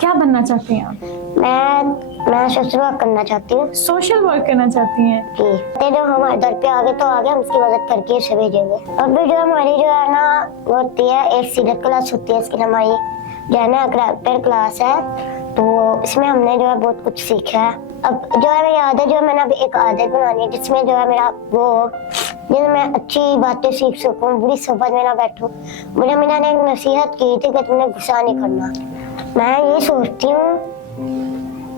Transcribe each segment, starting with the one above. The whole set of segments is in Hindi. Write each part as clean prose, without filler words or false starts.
क्या बनना चाहती हैं आप? मैं सोशल वर्क करना चाहती हूँ सोशल वर्क करना चाहती हैं? कि ते जो हमारे घर पे आगे तो आगे हम उसकी मदद करके उसे भेजेंगे। और फिर जो हमारी जो है ना वो होती है, एक सीरत क्लास होती है, इसकी हमारी जो है ना करैक्टर क्लास है, तो इसमें हमने जो है बहुत कुछ सीखा है। अब जो है मेरी आदत, जो मैंने अभी एक आदत बनानी है जिसमें जो है मेरा वो, जिसमें मैं अच्छी बातें सीख सकूं, बुरी सोबत में ना बैठूं। मुझे मैंने एक नसीहत की थी कि तुमने गुस्सा नहीं करना। मैं ये सोचती हूँ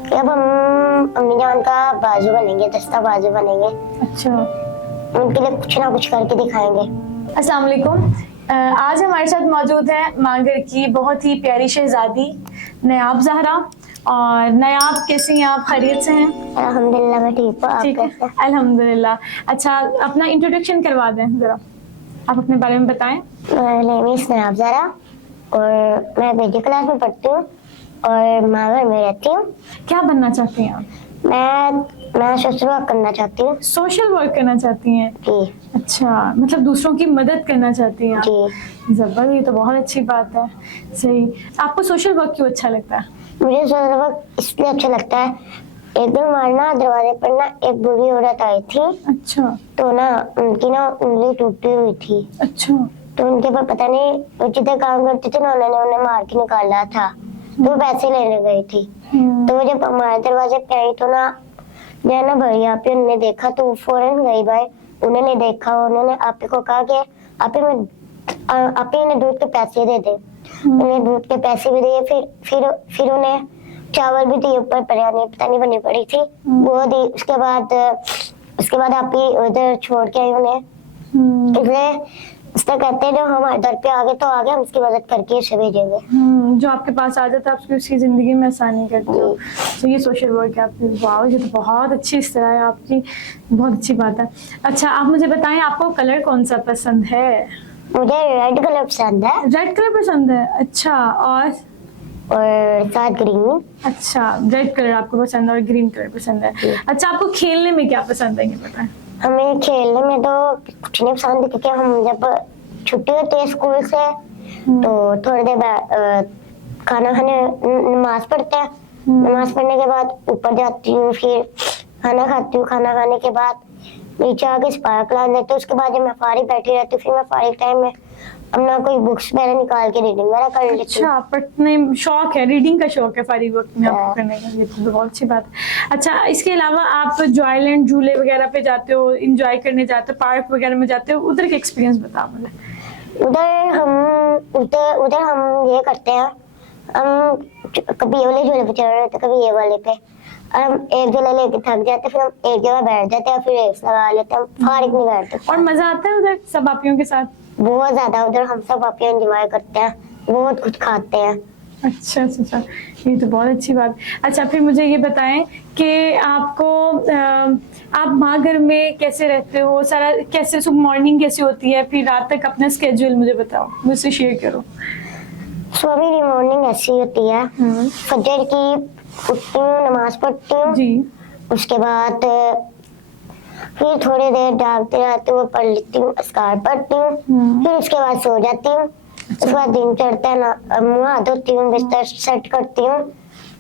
कि अब हम अम्मी जान का बाजू बनेंगे, दस्ता बाजू बनेंगे, अच्छा, उनके लिए कुछ ना कुछ करके दिखाएंगे। अस्सलाम वालेकुम। आज हमारे साथ मौजूद है मागर की बहुत ही प्यारी शहजादी नयाब ज़हरा। और नयाब, कैसी हैं आप? खैरियत से हैं? अल्हम्दुलिल्लाह मैं ठीक हूँ, आप ठीक है, कैसे? अल्हम्दुलिल्लाह। अच्छा, अपना इंट्रोडक्शन करवा दें ज़रा, आप अपने बारे में बताएं। मेरा नेम इज़ नयाब ज़हरा और मैं पीजी क्लास में पढ़ती हूँ और मागर में रहती हूँ। क्या बनना चाहती हैं आप? मैं सोशल वर्क करना चाहती हूँ सोशल वर्क करना चाहती हैं? जी। अच्छा, मतलब दूसरों की मदद करना चाहती हैं आप? जी, जबर, ये तो बहुत अच्छी बात है। सही। आपको सोशल वर्क क्यों अच्छा लगता है? मुझे सोशल वर्क इसलिए अच्छा लगता है, एक दिन हमारे ना दरवाजे पर ना एक बुरी औरत आई थी, अच्छा। तो ना उनकी ना उंगली टूटी हुई थी, अच्छा। तो उनके पर पता नहीं वो जिधर काम करते थे ना उन्होंने उन्हें मार के निकाला था, तो वो पैसे लेने गई थी। तो वो जब हमारे दरवाजे पे आई तो ना जो है ना भैया पे उन्होंने देखा तो वो फौरन गई भाई, उन्होंने देखा, उन्होंने आपे को कहा कि आपे इन्हें दूध के पैसे दे दे। उन्हें दूध के पैसे भी दिए, फिर उन्हें चावल भी दिए, ऊपर बिरयानी पता नहीं बनी पड़ी थी वो दी। उसके बाद आप ही उधर छोड़ के आई उन्हें। इसलिए इसलिए कहते हैं जो हमारे घर पे आगे तो आगे हम उसकी मदद करके उसे भेजेंगे। जो आपके पास आ जाता है आप उसकी जिंदगी में आसानी करते हो। तो ये सोशल वर्क है आपकी। वाह, ये तो बहुत अच्छी इस तरह है आपकी, बहुत अच्छी बात है। अच्छा, आप मुझे बताएं आपको कलर कौन सा पसंद है? मुझे रेड कलर पसंद है रेड कलर पसंद है? अच्छा, और साथ ग्रीन। अच्छा, रेड कलर आपको पसंद है और ग्रीन कलर पसंद है। अच्छा, आपको खेलने में क्या पसंद है ये बताएं। हमें खेलने में तो कुछ नहीं पसंद, क्योंकि हम जब छुट्टी होती है स्कूल से तो थोड़ी देर बाद खाना खाने नमाज पढ़ते हैं। नमाज पढ़ने के बाद ऊपर जाती हूँ, फिर खाना खाती हूँ, खाना खाने के बाद नीचे आके स्पार्क क्लास लेती हूँ। उसके बाद जब मैं फारिग बैठी रहती हूँ फिर मैं फारिग टाइम में अपना कोई बुक्स वगैरह निकाल के रीडिंग वगैरह कर लेती हूँ। अच्छा, पढ़ने शौक है, रीडिंग का शौक है फारिग वक्त में आपको करने का, ये तो बहुत अच्छी बात है। अच्छा, इसके अलावा आप जॉयलैंड झूले वगैरह पे जाते हो, इंजॉय करने जाते हो, पार्क वगैरह में जाते हो, उधर का एक्सपीरियंस बताओ मुझे। उधर हम ये करते हैं, हम कभी ये वाले झूले पे चढ़ रहे थे, कभी ये वाले पे, और हम एक झूला लेके थक जाते, फिर हम एक जगह बैठ जाते हैं, फिर रेस लगा लेते हैं, फारिग नहीं बैठते। और मजा आता है उधर सब आपियों के साथ? बहुत ज्यादा, उधर हम सब अपने एंजॉय करते हैं, बहुत कुछ खाते हैं। अच्छा अच्छा अच्छा, ये तो बहुत अच्छी बात। अच्छा, फिर मुझे ये बताएं कि आपको आप मागर में कैसे रहते हो, सारा कैसे, सुबह मॉर्निंग कैसे होती है, फिर रात तक अपना स्केड्यूल मुझे बताओ, मुझसे शेयर करो। सुबह मेरी मॉर्निंग ऐसी होती है, फजर की उठती हूँ, नमाज पढ़ती हूँ जी। उसके बाद फिर थोड़ी देर जागते रहती हूँ, पढ़ लेती हूँ, अस्कार पढ़ती हूँ, फिर उसके बाद सो जाती हूँ। उसके बाद दिन चढ़ता है ना, मुँह हाथ धोती हूँ, बिस्तर सेट करती हूँ,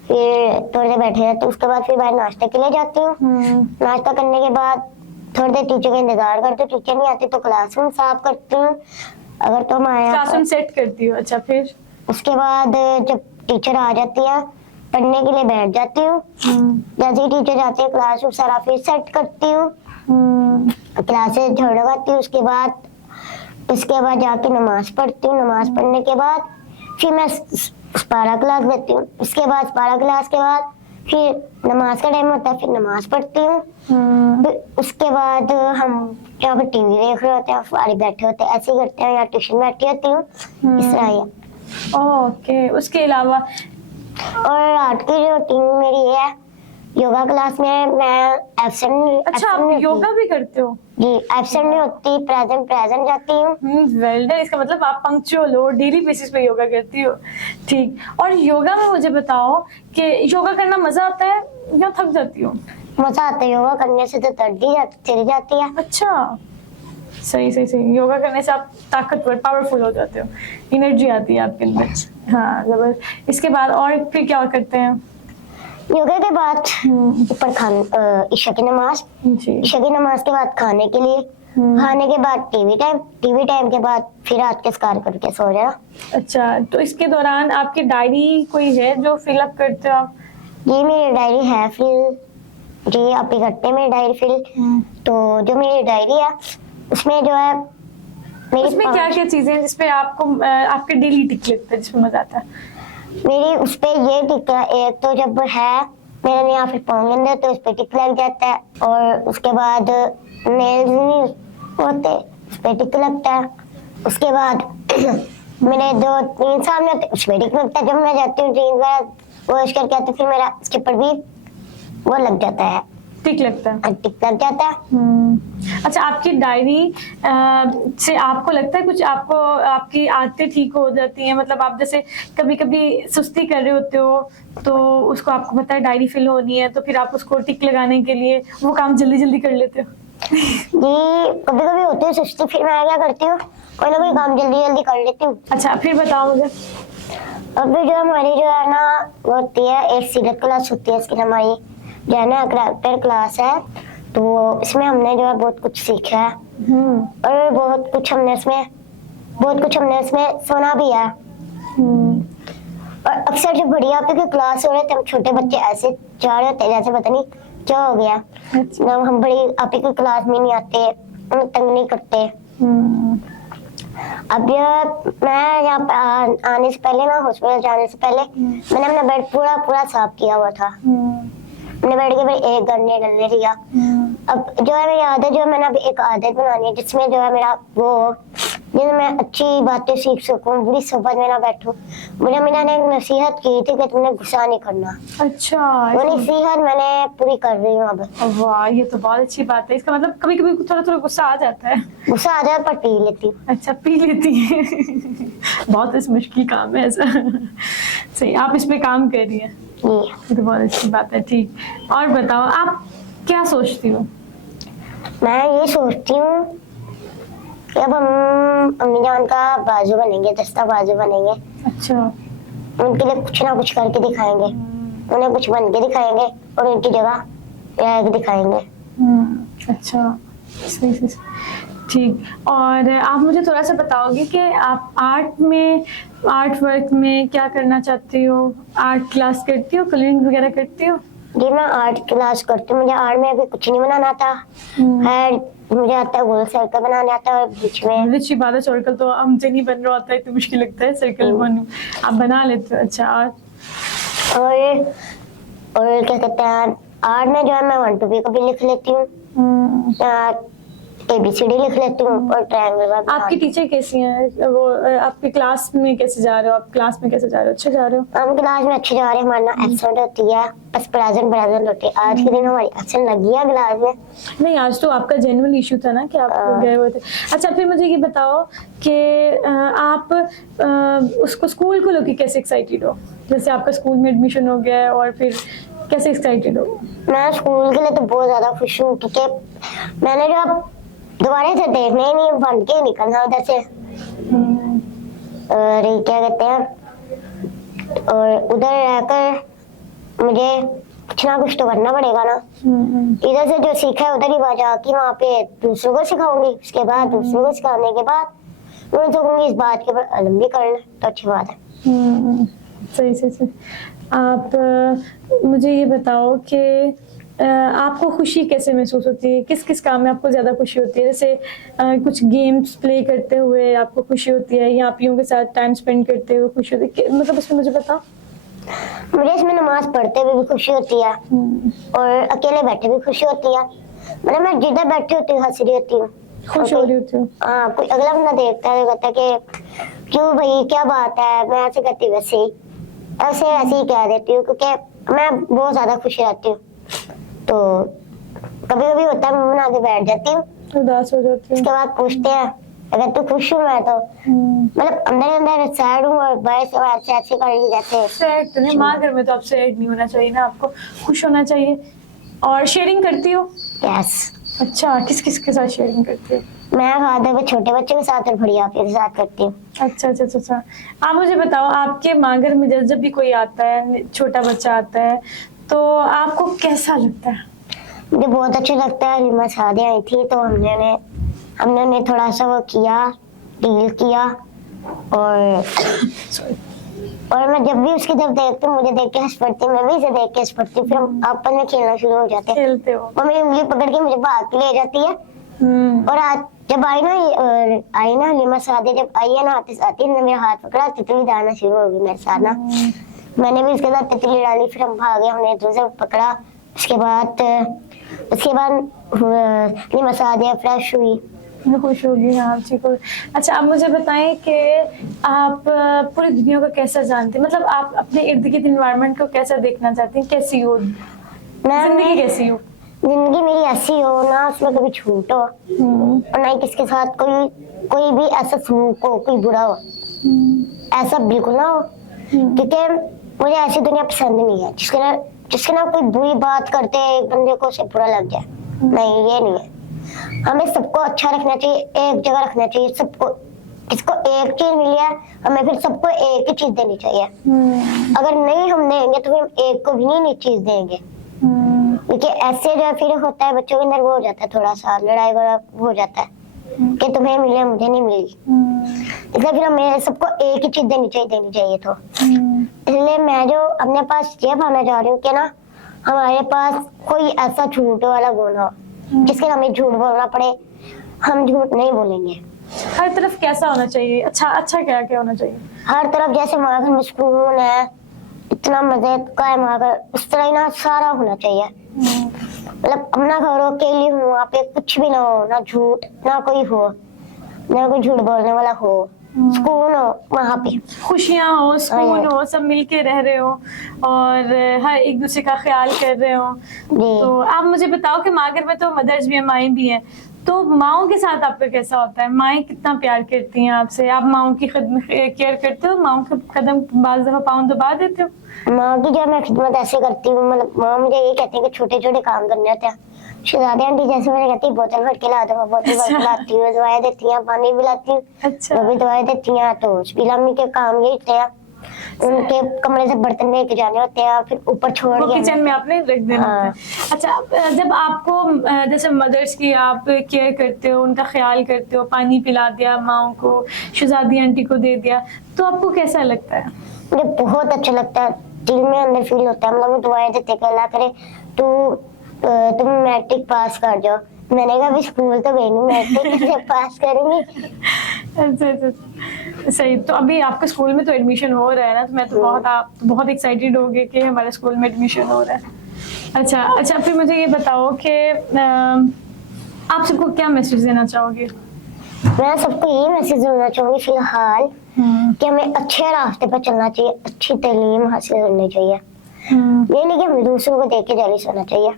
फिर थोड़ी देर बैठे रहती हूँ। उसके बाद फिर बाहर नाश्ते के लिए जाती हूँ। नाश्ता करने के बाद थोड़ी देर टीचर का इंतजार करती हूँ, टीचर नहीं आती तो क्लासरूम साफ करती हूँ, अगर तुम आया क्लासरूम सेट करती हो? अच्छा, फिर उसके बाद जब टीचर आ जाती है पढ़ने के लिए बैठ जाती हूँ। जैसे ही टीचर जाती है क्लासरूम सारा फिर सेट करती हूँ, क्लासेस झाड़ू लगाती हूँ। उसके बाद जाके नमाज पढ़ती हूँ। नमाज पढ़ने के बाद फिर मैं पारा क्लास लेती हूँ। उसके बाद पारा क्लास के बाद फिर नमाज का टाइम होता है, फिर नमाज पढ़ती हूँ। उसके बाद हम जहाँ पर टीवी देख रहे होते हैं, फारिग बैठे होते हैं, ऐसे ही करते हैं, या ट्यूशन बैठी होती हूँ, इस तरह ही। ओके, उसके अलावा और रात की रूटीन मेरी ये है, योगा क्लास में मैं एब्सेंट। अच्छा, आप योगा भी करते हो? जी, एब्सेंट नहीं होती, प्रेजेंट जाती हूँ। वेल डन, इसका मतलब आप पंक्चुअल हो, डेली बेसिस पे योगा करती हो। ठीक। और योगा में मुझे बताओ कि योगा करना मजा आता है या थक जाती हो? मजा आता है, योगा करने से तो चली जाती है। अच्छा, सही सही सही। योगा करने से आप ताकतवर, पावरफुल हो जाते हो, एनर्जी आती है आपके अंदर। हाँ जबरदस्त। इसके बाद और फिर क्या करते हैं? योगा के बाद ऊपर ईशा की नमाज, जी। ईशा की नमाज के बाद खाने के लिए, खाने के बाद टीवी टाइम के बाद फिर रात के स्कार करके सो जाना। अच्छा, तो इसके दौरान आपकी डायरी कोई है जो फिलअप करते हो आप? ये मेरी डायरी है फिल जी, आप ही करते हैं मेरी डायरी फिल। तो जो मेरी डायरी है उसमें जो है मेरी उसमें क्या क्या चीजें हैं जिसपे आपको आपके डेली टिक लगता है, जिसमें मजा आता है? मेरी उस पे ये टिक है, एक तो जब है मेरे यहाँ फिर पोंगे तो उस पे टिक लग जाता है, और उसके बाद नेल्स नहीं होते उस पे टिक लगता है। उसके बाद मेरे 2-3 साल में होते उस पे टिक लगता है। जब मैं जाती हूँ ट्रेन में वॉश करके आती हूँ फिर मेरा उसके ऊपर भी वो लग जाता है, टिक लगता है। टिक लग जाता है। अच्छा, आपकी डायरी से आपको लगता है कुछ आपको आपकी आदतें ठीक हो जाती हैं? मतलब आप जैसे कभी कभी सुस्ती कर रहे होते हो तो उसको आपको पता है डायरी फिल होनी है, तो फिर आप उसको टिक लगाने के लिए वो काम जल्दी जल्दी कर लेते हो? जी कभी कभी होती है सुस्ती, फिर मैं क्या करती हूँ कोई ना कोई काम जल्दी जल्दी कर लेती हूँ। अच्छा, फिर बताओ मुझे। अभी जो हमारी जो है ना वो होती है, एक सीरत क्लास होती है, इसकी हमारी जो है ना करैक्टर क्लास है, तो इसमें हमने जो है बहुत कुछ सीखा है और बहुत कुछ हमने इसमें सुना भी है। और अक्सर जो बड़ी आप की क्लास हो रहे थे, हम छोटे बच्चे ऐसे जा रहे होते जैसे पता नहीं क्या हो गया। अच्छा। हम बड़ी आप की क्लास में नहीं आते, हम तंग नहीं करते। अब मैं यहाँ पे आने से पहले ना, हॉस्पिटल जाने से पहले मैंने अपना बेड पूरा पूरा साफ किया हुआ था। मैंने बेड के भाई 1 घंटे डलने दिया। अब जो है मेरी आदत, जो है मैंने अब एक आदत बनानी है जिसमें जो है मेरा वो जिसमें मैं अच्छी बातें सीख सकूं, बुरी सोबत में ना बैठूं। मुझे मैंने एक नसीहत की थी कि तुमने गुस्सा नहीं करना। अच्छा, वो नसीहत मैंने पूरी कर रही हूँ अब। वाह, ये तो बहुत अच्छी बात है। इसका मतलब कभी कभी थोड़ा थोड़ा गुस्सा आ जाता है? गुस्सा आ जाए पर पी लेती हूँ। अच्छा, पी लेती है। बहुत इस मुश्किल काम है ऐसा। सही, आप इस पे काम कर रही हैं, ये तो बहुत अच्छी बात है। ठीक, और बताओ आप क्या सोचती हो? मैं ये सोचती हूँ कि अब हम अम्मी जान का बाजू बनेंगे, दस्ता बाजू बनेंगे। अच्छा। उनके लिए कुछ ना कुछ करके दिखाएंगे, उन्हें कुछ बन के दिखाएंगे और उनकी जगह रह के दिखाएंगे। अच्छा, सही सही। ठीक, और आप मुझे थोड़ा सा बताओगे कि आप आर्ट वर्क में क्या करना चाहती हो? आर्ट क्लास करती हो, कलरिंग वगैरह करती हो? जी मैं आर्ट क्लास करती हूँ। मुझे आर्ट में अभी कुछ नहीं बनाना था, मुझे आता है गोल सर्कल बनाने आता है, और बीच में अच्छी बात है। सर्कल तो हमसे नहीं बन रहा होता है, इतना मुश्किल लगता है सर्कल बनू, आप बना लेते हो। अच्छा, और क्या कहते हैं, आर्ट में जो है मैं 1 to 20 को भी लिख लेती हूँ, ABCD लिख लेती हूँ और ट्रायंगल। आपकी टीचर कैसी हैं? वो आपकी क्लास में कैसे जा रहे हो? आप क्लास में कैसे जा रहे हो? अच्छे जा रहे हो? हम क्लास में अच्छे जा रहे हैं। हमारा एब्सेंट होती है, बस प्रेजेंट होती है। आज के दिन हमारी एब्सेंट लगी है क्लास में। नहीं, आज तो आपका जेन्युइन इशू था ना कि आप गए हुए थे। अच्छा, फिर मुझे ये बताओ कि आप उसको स्कूल को लेकर कैसे एक्साइटेड हो? जैसे आपका स्कूल में एडमिशन हो गया है, और फिर कैसे एक्साइटेड हो? मैं स्कूल के लिए तो बहुत ज्यादा खुश हूँ, क्योंकि मैंने जो अब दोबारा से देखने ही नहीं, बन के निकलना उधर से। और क्या कहते हैं, और उधर रहकर मुझे कुछ ना कुछ तो करना पड़ेगा ना। इधर से जो सीखा है उधर ही जाके वहाँ पे दूसरों को सिखाऊंगी। उसके बाद दूसरों को सिखाने के बाद मैं सोचूंगी इस बात के ऊपर इल्म भी कर लें, तो अच्छी बात है। सही सही सही। आप मुझे ये बताओ कि आपको खुशी कैसे महसूस होती है? किस किस काम में आपको ज़्यादा खुशी होती है? जैसे कुछ गेम्स प्ले करते हुए आपको खुशी होती है, या आपियों के साथ टाइम स्पेंड करते हुए खुशी होती है? मतलब उसमें मुझे बताओ। मुझे इसमें नमाज पढ़ते हुए भी खुशी होती है और अकेले बैठे भी खुशी होती है। मतलब मैं जिधर बैठी होती हूँ हंस रही होती हूँ, खुश हो रही होती हूँ। हाँ, कोई अगला बंदा देखता है, कहता है कि क्यों भाई क्या बात है, मैं ऐसे कहती हूँ वैसे ऐसे ही कह देती हूँ, क्योंकि मैं बहुत ज्यादा खुश रहती हूँ। तो कभी कभी होता है मुंह बना के बैठ जाती हूँ, उदास हो जाती हूँ। उसके बाद पूछते हैं अगर तू खुश हूँ, मैं तो मतलब अंदर सैड हूँ और बाहर से ऐसे कर रही जैसे सैड तो नहीं, माँ घर में तो आप सैड नहीं होना चाहिए ना, आपको खुश होना चाहिए। और शेयरिंग करती हो? यस। अच्छा, किस किस के साथ शेयरिंग करती हो? मैं खाते हुए छोटे बच्चे के साथ और बड़ी आपके साथ करती हूँ। अच्छा अच्छा अच्छा अच्छा। आप मुझे बताओ, आपके माँ घर में जब भी कोई आता है, छोटा बच्चा आता है, तो आपको कैसा लगता है? मुझे बहुत अच्छा लगता है। हलीमा सादिया आई थी तो हमने उन्हें थोड़ा सा वो किया, डील किया, और मैं जब भी उसकी तरफ देखती हूँ मुझे देख के हंस पड़ती, मैं भी इसे देख के हंस पड़ती, फिर हम आपस में खेलना शुरू हो जाते हैं। खेलते हो? वो मेरी उंगली पकड़ के मुझे भाग के ले जाती है। और आज जब आई ना हलीमा सादिया जब आई है ना, आते आती ने मेरा हाथ पकड़ा, तितली डालना शुरू हो गई मेरे साथ ना। मैंने भी उसके साथ तितली डाली, फिर हम भागे, हमने एक दूसरे को पकड़ा। उसके बाद हलीमा सादिया फ्रेश हुई, खुश होगी। हाँ ठीक हो। अच्छा, आप मुझे बताएं कि आप पूरी दुनिया को कैसा जानते हैं, मतलब आप अपने इर्द गिर्द इन्वायरमेंट को कैसा देखना चाहती हैं, कैसी हो जिंदगी, कैसी हो जिंदगी मेरी ऐसी हो ना, उसमें कभी झूठ हो और ना ही किसके साथ कोई भी ऐसा सलूक हो, कोई बुरा हो, ऐसा बिल्कुल ना हो। क्योंकि मुझे ऐसी दुनिया पसंद नहीं है जिसके ना कोई बुरी बात करते एक बंदे को उसे बुरा लग जाए। नहीं, ये नहीं है। हमें सबको अच्छा रखना चाहिए, एक जगह रखना चाहिए सबको। किसको एक चीज मिली है, हमें फिर सबको एक ही चीज देनी चाहिए। अगर नहीं हम देंगे तो हम एक को भी नहीं चीज देंगे। क्योंकि ऐसे जो फिर होता है, बच्चों के अंदर वो हो जाता है, थोड़ा सा लड़ाई वाला हो जाता है कि तुम्हें मिले मुझे नहीं मिली। इसलिए फिर हमें सबको एक ही चीज देनी चाहिए। तो इसलिए मैं जो अपने पास ये पाना चाह रही हूँ कि ना हमारे पास कोई ऐसा झूठ वाला गुण हो जिसके हमें झूठ बोलना पड़े, हम झूठ नहीं बोलेंगे। हर तरफ कैसा होना चाहिए, अच्छा क्या क्या होना चाहिए हर तरफ? जैसे हमारे घर में सुकून है, इतना मजे का है हमारा घर, उस तरह ही ना सारा होना चाहिए। मतलब अपना घर हो, अकेली हो, वहाँ पे कुछ भी ना हो, ना झूठ, ना कोई झूठ बोलने वाला हो, सुकून हो, वहाँ पे खुशियाँ हो, सुकून हो, सब मिलके रह रहे हो और हर एक दूसरे का ख्याल कर रहे हो। तो आप मुझे बताओ कि माँ घर में तो मदर्स भी हैं, माएँ भी हैं, तो माओं के साथ आपका कैसा होता है? माएँ कितना प्यार करती हैं आपसे? आप माओं की केयर करते हो? माओं के कदम बाज दफा पाँव दबा देते हो? माँ की जो मैं खिदमत ऐसे करती हूँ, मतलब माँ मुझे ये कहती है कि छोटे छोटे काम करने होते हैं। शहजादी आंटी जैसे मुझे कहती है बोतल भर के ला दो, मैं बोतल भर के लाती हूँ, दवाएं देती हैं, पानी पिलाती हूँ, अच्छा। वो भी दवाएं देती हैं। तो शकीला अम्मी के काम यही होते हैं, उनके कमरे से बर्तन लेके जाने होते हैं, फिर ऊपर छोड़ के किचन में आपने रख देना होता है। अच्छा, जब आपको जैसे मदर्स की आप केयर करते हो, उनका ख्याल करते हो, पानी पिला दिया माओ को, शहजादी आंटी को दे दिया, तो आपको कैसा लगता है? मुझे बहुत अच्छा लगता है, दिल में अंदर फील होता है। मतलब दुआएं देते हैं, अल्लाह करे तुम मैट्रिक पास कर जाओ। मैंने कहा अभी स्कूल तो गई नहीं, मैट्रिक कैसे पास करूंगी। अच्छा, सही। तो अभी आपके स्कूल में तो एडमिशन हो रहा है ना, तो मैं तो बहुत एक्साइटेड हो गई कि हमारे स्कूल में एडमिशन हो रहा है। अच्छा, फिर मुझे ये बताओ कि आप सबको क्या मैसेज देना चाहोगे? मैं सबको यही मैसेज देना चाहूंगी फिलहाल कि हमें अच्छे रास्ते पर चलना चाहिए, अच्छी तालीम हासिल करनी चाहिए। ये नहीं कि हमें दूसरों को देख के जेलिस होना चाहिए।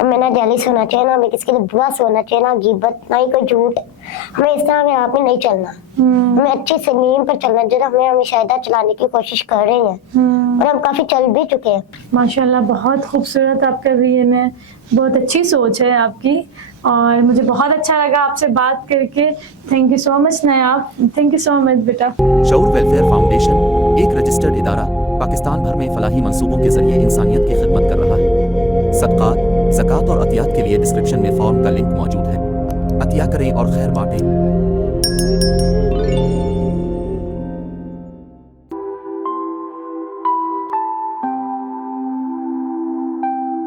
हमें ना जेलिस होना चाहिए, ना हमें किसी के लिए बुरा सोचना चाहिए, ना गीबत, ना ही कोई झूठ। हमें इस तरह के राह पे नहीं चलना, हमें अच्छी सलीम पर चलना चाहिए। हमें हमेशा चलाने की कोशिश कर रहे हैं और हम काफी चल भी चुके हैं। माशाल्लाह, बहुत खूबसूरत आपका विजन है, बहुत अच्छी सोच है आपकी और मुझे बहुत अच्छा लगा आपसे बात करके। Thank you so much Nayab, thank you so much बेटा। शऊर वेलफेयर फाउंडेशन एक रजिस्टर्ड इदारा पाकिस्तान भर में फलाही मंसूबों के जरिए इंसानियत की खिदमत कर रहा है। सदक़ात, ज़कात और अतियात के लिए डिस्क्रिप्शन में फॉर्म का लिंक मौजूद है। अतिया करें और खैर बांटें।